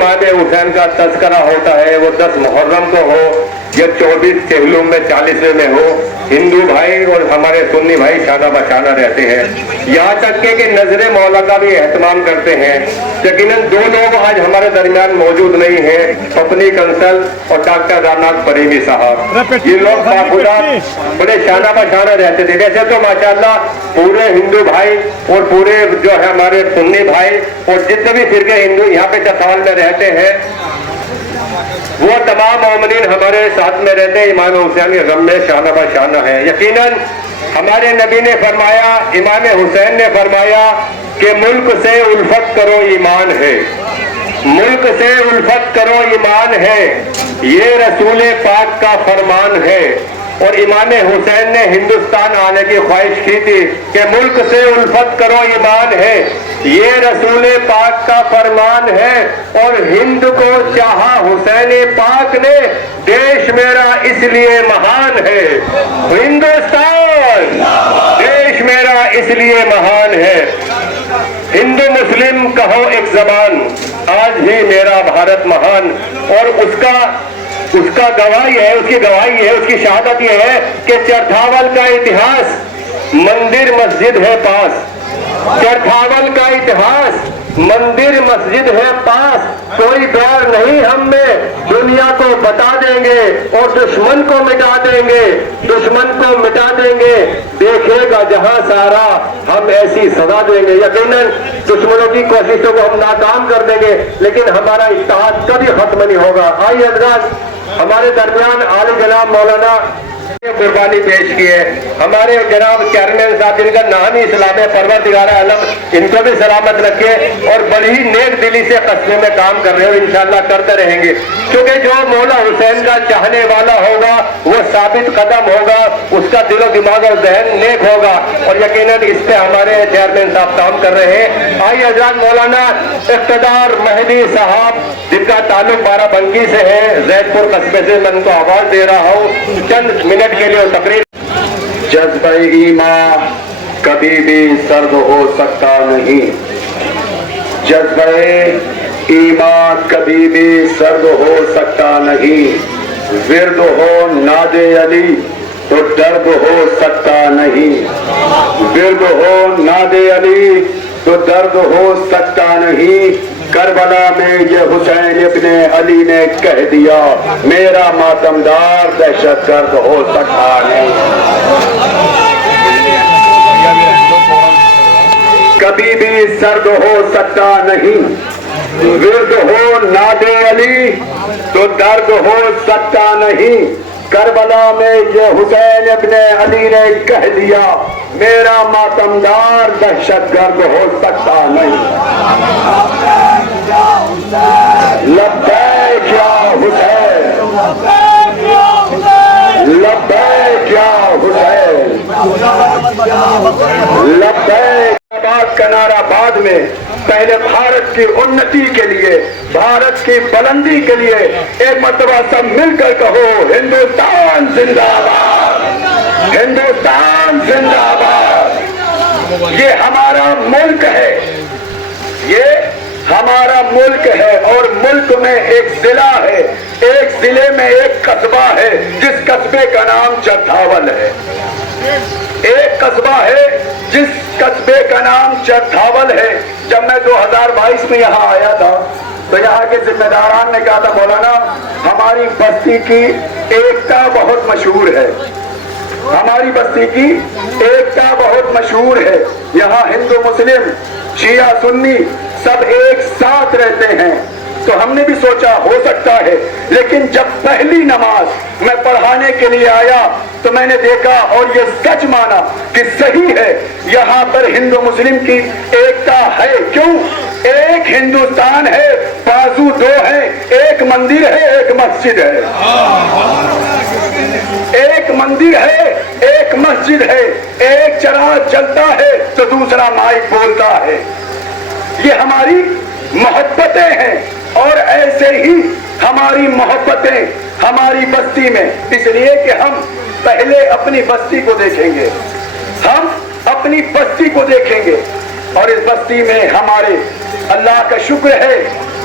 इमाम हुसैन का तज़किरा होता है, वो 10 मुहर्रम को हो या 24 चहलुम में 40वें में हो, हिंदू भाई और हमारे सुन्नी भाई शाना बशाना रहते हैं। यहाँ तक कि नजर मौला का भी एहतमाम करते हैं। यकीनन 2 लोग आज हमारे दरमियान मौजूद नहीं हैं, पपनी कंसल और डॉक्टर रामनाथ परीमी साहब। ये लोग बाखुदा बड़े शाना बशाना रहते थे। वैसे तो माशाल्लाह पूरे हिंदू भाई और पूरे जो है हमारे सुन्नी भाई और जितने भी फिरके हिंदू यहाँ पे चथावल में रहते हैं, वो तमाम मोमिनीन हमारे साथ में रहते हैं। इमाम हुसैन के गम में शाना बशाना है। यकीनन हमारे नबी ने फरमाया, इमाम हुसैन ने फरमाया कि मुल्क से उल्फत करो ईमान है, मुल्क से उल्फत करो ईमान है, ये रसूल पाक का फरमान है। और इमाम हुसैन ने हिंदुस्तान आने की ख्वाहिश की थी कि मुल्क से उल्फत करो ईमान है, ये रसूल पाक का फरमान है। और हिंद को चाहा हुसैन पाक ने, देश मेरा इसलिए महान है। हिंदुस्तान देश मेरा इसलिए महान है। हिंदू मुस्लिम कहो एक जबान, आज ही मेरा भारत महान। और उसका गवाही है, उसकी गवाही है, उसकी शहादत ये है कि चरथावल का इतिहास मंदिर मस्जिद है पास, चरथावल का इतिहास मंदिर मस्जिद है पास। कोई डर नहीं हम में, दुनिया को बता देंगे और दुश्मन को मिटा देंगे, दुश्मन को मिटा देंगे। देखेगा जहां सारा हम ऐसी सजा देंगे। यकीनन दुश्मनों की कोशिशों को हम नाकाम कर देंगे, लेकिन हमारा इत्तेहाद कभी खत्म नहीं होगा। आइए हज़रात, हमारे दरमियान आली जनाब मौलाना कुर्बानी पेश की है, हमारे जनाब चेयरमैन साहब जिनका नाम ही इस्लाम है, परवरदिगार आलम, इनको भी सलामत रखे और बड़ी नेक दिली से कस्बे में काम कर रहे हो, इंशाअल्लाह करते रहेंगे। क्योंकि जो मौला हुसैन का चाहने वाला होगा वो साबित कदम होगा, उसका दिलो दिमाग और जहन नेक होगा और यकीनन इस पे हमारे चेयरमैन साहब काम कर रहे हैं। आइए हज़रात, मौलाना इक़्तिदार महदी साहब जिनका ताल्लुक बाराबंकी से है, जैदपुर कस्बे से, मैं उनको आवाज दे रहा हूँ चंद मिनट के लिए तकरीर। जज्बा ईमान कभी भी सर्द हो सकता नहीं, जज्बा ईमान कभी भी सर्द हो सकता नहीं। विर्द हो नादे अली तो दर्द हो सकता नहीं, विर्द हो नादे अली तो दर्द हो सकता नहीं। करबला में ये हुसैन इब्ने अली ने कह दिया, मेरा मातमदार दहशत गर्द हो सकता नहीं। कभी भी सर्द हो सकता नहीं, विर्द हो नादे अली तो दर्द हो सकता नहीं। करबला में ये हुसैन इब्ने अली ने कह दिया, मेरा मातमदार दहशत गर्द हो सकता नहीं। लब्बैक या हुसैन, लब्बैक या हुसैन, लब्बैक। का नारा बाद में पहले भारत की उन्नति के लिए, भारत की बुलंदी के लिए एक मर्तबा सब मिलकर कहो, हिंदुस्तान जिंदाबाद, हिंदुस्तान जिंदाबाद। ये हमारा मुल्क है, ये हमारा मुल्क है और मुल्क में एक जिला है, एक जिले में एक कस्बा है जिस कस्बे का नाम चरथावल है। एक कस्बा है जिस कस्बे का नाम चरथावल है। जब मैं 2022 में यहाँ आया था तो यहाँ के जिम्मेदारान ने कहा था, मौलाना हमारी बस्ती की एकता बहुत मशहूर है, हमारी बस्ती की एकता बहुत मशहूर है। यहाँ हिंदू मुस्लिम शिया सुन्नी सब एक साथ रहते हैं। तो हमने भी सोचा हो सकता है, लेकिन जब पहली नमाज मैं पढ़ाने के लिए आया तो मैंने देखा और ये सच माना कि सही है, यहाँ पर हिंदू मुस्लिम की एकता है। क्यों? एक हिंदुस्तान है, बाजू दो है, एक मंदिर है, एक मस्जिद है, एक मंदिर है, एक मस्जिद है, एक चराग जलता है तो दूसरा माइक बोलता है। ये हमारी मोहब्बतें हैं और ऐसे ही हमारी मोहब्बतें हमारी बस्ती में, इसलिए कि हम पहले अपनी बस्ती को देखेंगे, हम अपनी बस्ती को देखेंगे। اور اس بستی میں ہمارے اللہ کا شکر ہے,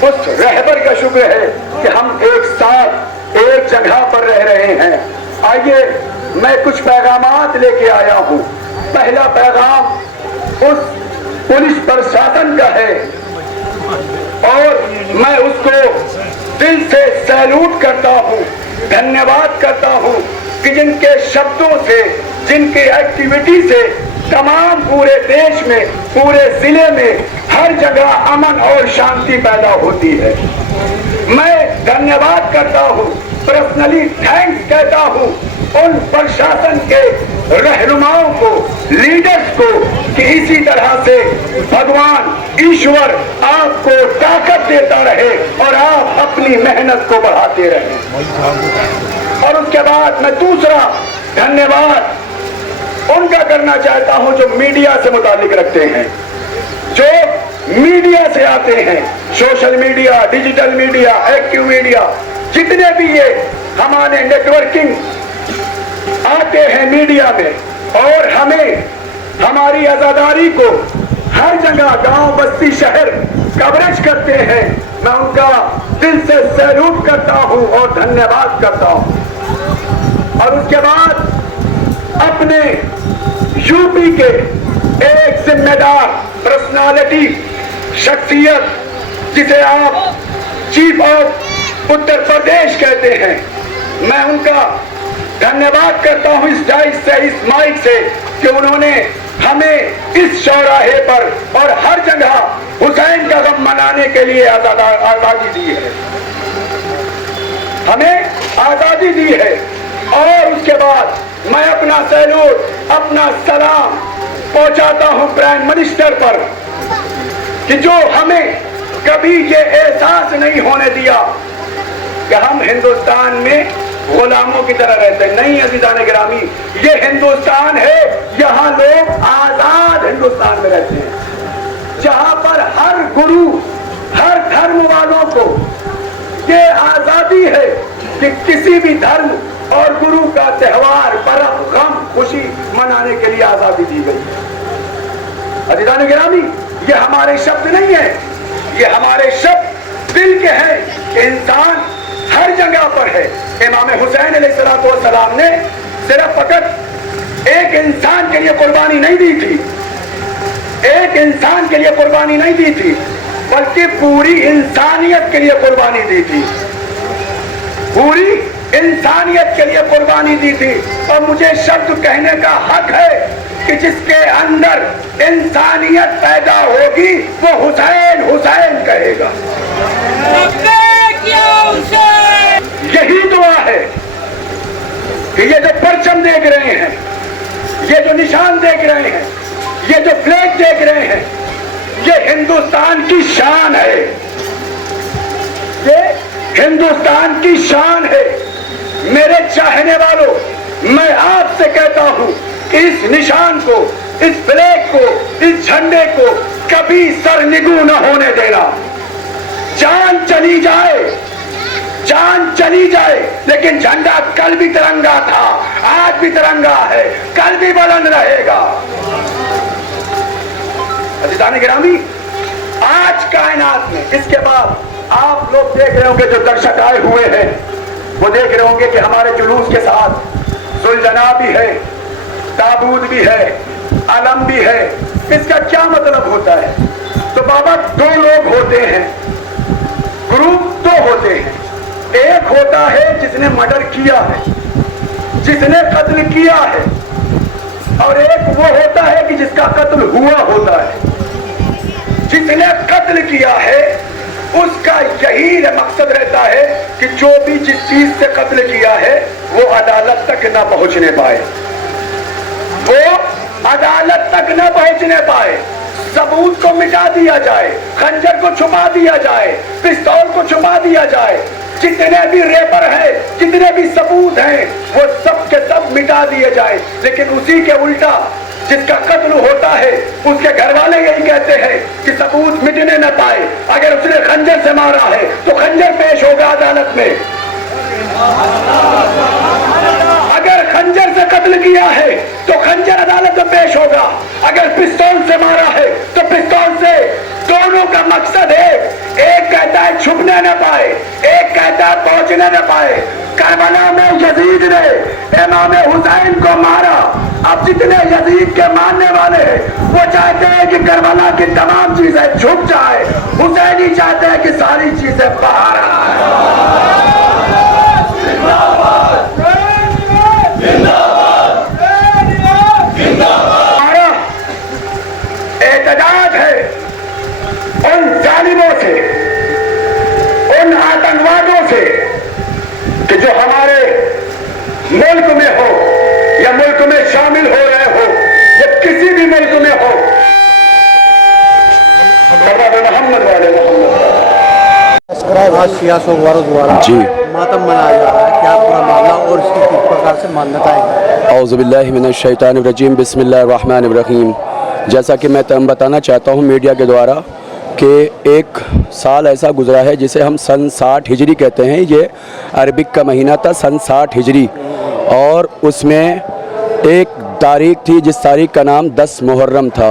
اس رہبر کا شکر ہے کہ ہم ایک ساتھ ایک جگہ پر رہ رہے ہیں. آئیے میں کچھ پیغامات لے کے آیا ہوں. پہلا پیغام اس پولیس پرشاسن کا ہے اور میں اس کو دل سے سیلوٹ کرتا ہوں, دھنیہ واد کرتا ہوں کہ جن کے شبدوں سے, جن کی ایکٹیویٹی سے تمام پورے دیش میں, پورے ضلع میں ہر جگہ امن اور شانتی پیدا ہوتی ہے. میں دھنیہ واد کرتا ہوں, پرسنلی تھینکس کہتا ہوں ان پرشاسن کے رہنماؤں کو, لیڈرز کو کہ اسی طرح سے بھگوان ایشور آپ کو طاقت دیتا رہے اور آپ اپنی محنت کو بڑھاتے رہیں. اور اس کے بعد میں دوسرا دھنیہ واد ان کا کرنا چاہتا ہوں جو میڈیا سے متعلق رکھتے ہیں, جو میڈیا سے آتے ہیں, social media, digital media, active media, جتنے بھی یہ ہمارے نیٹورکنگ آتے ہیں میڈیا میں اور ہمیں ہماری آزاداری کو ہر جگہ گاؤں بستی شہر کوریج کرتے ہیں, میں ان کا دل سے سیلوٹ کرتا ہوں اور دھنیہ واد کرتا ہوں. اور اس کے بعد اپنے یو پی کے ایک ذمہ دار پرسنالٹی, شخصیت جسے آپ چیف آف اتر پردیش کہتے ہیں, میں ان کا دھنیہ واد کرتا ہوں اس ڈائٹ سے, اس مائک سے کہ انہوں نے ہمیں اس چوراہے پر اور ہر جگہ حسین کا غم منانے کے لیے آزادی دی ہے, ہمیں آزادی دی ہے. اور اس کے بعد میں اپنا سیلوٹ, اپنا سلام پہنچاتا ہوں پرائم منسٹر پر کہ جو ہمیں کبھی یہ احساس نہیں ہونے دیا کہ ہم ہندوستان میں غلاموں کی طرح رہتے ہیں. نہیں عزیزان گرامی, یہ ہندوستان ہے, یہاں لوگ آزاد ہندوستان میں رہتے ہیں, جہاں پر ہر گرو, ہر دھرم والوں کو یہ آزادی ہے کہ کسی بھی دھرم اور گرو کا تہوار, پرب, غم, خوشی منانے کے لیے آزادی دی گئی ہے. عزیزان گرامی, یہ ہمارے شبد نہیں ہے, یہ ہمارے شبد دل کے ہیں کہ انسان ہر جگہ پر ہے. امام حسین علیہ السلام نے صرف فقط ایک انسان کے لیے قربانی نہیں دی تھی, ایک انسان کے لیے قربانی نہیں دی تھی, بلکہ پوری انسانیت کے لیے قربانی دی تھی, پوری انسانیت کے لیے قربانی دی تھی. اور مجھے شبد کہنے کا حق ہے کہ جس کے اندر انسانیت پیدا ہوگی وہ حسین حسین کہے گا. یہی دعا ہے کہ یہ جو پرچم دیکھ رہے ہیں, یہ جو نشان دیکھ رہے ہیں, یہ جو فلیگ دیکھ رہے ہیں, یہ ہندوستان کی شان ہے, یہ ہندوستان کی شان ہے. میرے چاہنے والوں, میں آپ سے کہتا ہوں کہ اس نشان کو, اس فلیگ کو, اس جھنڈے کو کبھی سرنگوں نہ ہونے دینا. جان چلی جائے, جان چلی جائے, لیکن جھنڈا کل بھی ترنگا تھا, آج بھی ترنگا ہے, کل بھی بلند رہے گا. عزیزان گرامی, آج کائنات میں, اس کے بعد آپ لوگ دیکھ رہے ہوں گے جو درشک آئے ہوئے ہیں, وہ دیکھ رہے ہوں گے کہ ہمارے جلوس کے ساتھ سلجنا بھی ہے, تابوت بھی ہے, علم بھی ہے. اس کا کیا مطلب ہوتا ہے؟ تو بابا دو لوگ ہوتے ہیں, گروپ دو ہوتے ہیں. ایک ہوتا ہے جس نے مرڈر کیا ہے, جس نے قتل کیا ہے, اور ایک وہ ہوتا ہے کہ جس کا قتل ہوا ہوتا ہے. جس نے قتل کیا ہے اس کا یہی مقصد رہتا ہے کہ جو بھی جس چیز سے قتل کیا ہے وہ عدالت تک نہ پہنچنے پائے, وہ عدالت تک نہ پہنچنے پائے. ثبوت کو مٹا دیا جائے, خنجر کو چھپا دیا جائے, پستول کو چھپا دیا جائے, جتنے بھی ریپر ہیں, جتنے بھی ثبوت ہیں, وہ سب کے سب مٹا دیے جائے. لیکن اسی کے الٹا جس کا قتل ہوتا ہے اس کے گھر والے یہی کہتے ہیں کہ ثبوت مٹنے نہ پائے, اگر اس نے خنجر سے مارا ہے تو خنجر پیش ہوگا عدالت میں, اگر खंजर से कत्ल किया है तो खंजर अदालत में पेश होगा, अगर पिस्तौल से मारा है तो पिस्तौल से। दोनों का मकसद है, एक कहता है छुपने न पाए, एक कहता है पहुंचने न पाए। करबला में यजीद ने इमाम हुसैन को मारा। अब जितने यजीद के मानने वाले हैं वो चाहते हैं कि करबला की तमाम चीजें छुप जाए, हुसैनी चाहते हैं कि सारी चीजें बाहर आए। हमारा एहतजाज है उन जालिमों से, उन आतंकवादियों से कि जो हमारे मुल्क में हो या मुल्क में शामिल हो रहे हो या किसी भी मुल्क में हो, मोहम्मद वाले मोहम्मद जी मातम मनाया जा रहा है, क्या पूरा मामला और इसकी किस प्रकार से मान्यताएं हैं? औज़ुबिल्लाहि मिनश्शैतानिर्रजीम बिस्मिल्लाहिर्रहमानिर्रहीम। जैसा कि मैं बताना चाहता हूँ मीडिया के द्वारा कि एक साल ऐसा गुजरा है जिसे हम सन 60 हिजरी कहते हैं। ये अरबिक का महीना था, सन 60 हिजरी, और उसमें एक तारीख थी जिस तारीख का नाम 10 मुहर्रम था,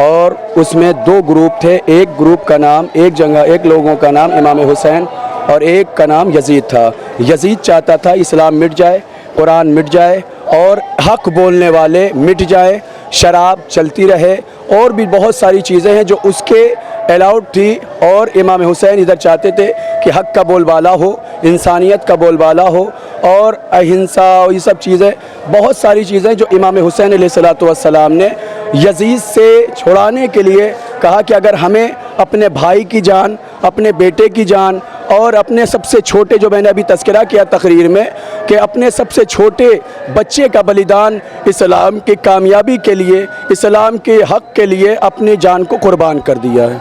और उसमें दो ग्रुप थे। एक ग्रुप का नाम, एक लोगों का नाम इमाम हुसैन और एक का नाम यजीद था। यजीद चाहता था इस्लाम मिट जाए, कुरान मिट जाए और हक बोलने वाले मिट जाए, शराब चलती रहे और भी बहुत सारी चीज़ें हैं जो उसके अलाउड थी। और इमाम हुसैन इधर चाहते थे कि हक का बोलबाला हो, इंसानियत का बोलबाला हो और अहिंसा और ये सब चीज़ें, बहुत सारी चीज़ें जो इमाम हुसैन अलैहिस्सलातु वस्सलाम ने यजीद से छुड़ाने के लिए कहा कि अगर हमें अपने भाई की जान, अपने बेटे की जान और अपने सबसे छोटे, जो मैंने अभी तज़किरा किया तकरीर में, कि अपने सबसे छोटे बच्चे का बलिदान इस्लाम की कामयाबी के लिए, इस्लाम के हक़ के लिए अपनी जान को कुर्बान कर दिया है।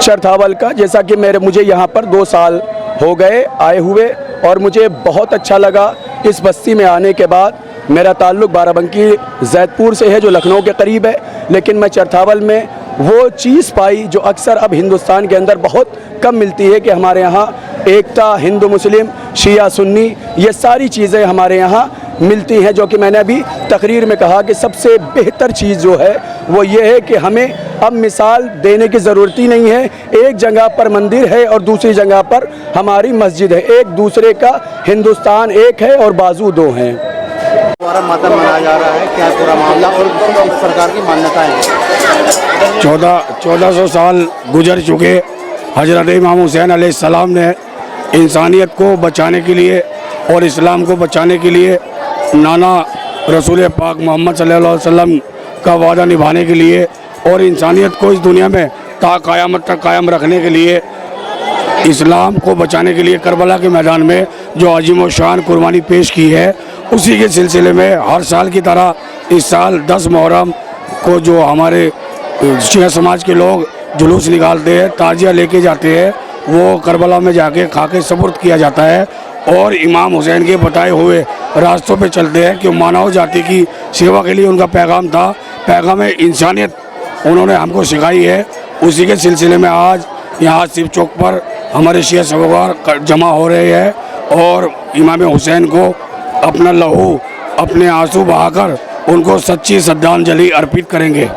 चरथावल का जैसा कि मुझे यहाँ पर 2 साल हो गए आए हुए, और मुझे बहुत अच्छा लगा इस बस्ती में आने के बाद। मेरा ताल्लुक़ बाराबंकी जैदपुर से है जो लखनऊ के करीब है, लेकिन मैं चरथावल में वो चीज़ पाई जो अक्सर अब हिंदुस्तान के अंदर बहुत कम मिलती है कि हमारे यहाँ एकता, हिंदू मुस्लिम, शिया सुन्नी, ये सारी चीज़ें हमारे यहाँ मिलती हैं। जो कि मैंने अभी तकरीर में कहा कि सबसे बेहतर चीज़ जो है वो ये है कि हमें अब मिसाल देने की ज़रूरत ही नहीं है। एक जगह पर मंदिर है और दूसरी जगह पर हमारी मस्जिद है, एक दूसरे का हिंदुस्तान एक है और बाजू 2 हैं। द्वारा मातम मनाया जा रहा है, क्या पूरा मामला और किस प्रकार की मान्यताएं हैं? 1400 साल गुजर चुके हज़रत इमाम हुसैन अलैहिस्सलाम ने इंसानियत को बचाने के लिए और इस्लाम को बचाने के लिए, नाना रसूल पाक मोहम्मद सल्लल्लाहु अलैहि वसल्लम का वादा निभाने के लिए और इंसानियत को इस दुनिया में ता क़यामत तक कायम रखने के लिए, इस्लाम को बचाने के लिए करबला के मैदान में जो अजीम व शान कुर्बानी पेश की है, उसी के सिलसिले में हर साल की तरह इस साल 10 मुहर्रम को जो हमारे शिया समाज के लोग जुलूस निकालते हैं, ताजिया लेके जाते हैं, वो करबला में जाके खाके सपुर्द किया जाता है और इमाम हुसैन के बताए हुए रास्तों पे चलते हैं कि मानव जाति की सेवा के लिए उनका पैगाम था, पैगाम इंसानियत उन्होंने हमको सिखाई है। उसी के सिलसिले में आज यहाँ शिव चौक पर हमारे शिया समुदाय जमा हो रहे हैं और इमाम हुसैन को अपना लहू, अपने आंसू बहाकर उनको सच्ची श्रद्धांजलि अर्पित करेंगे।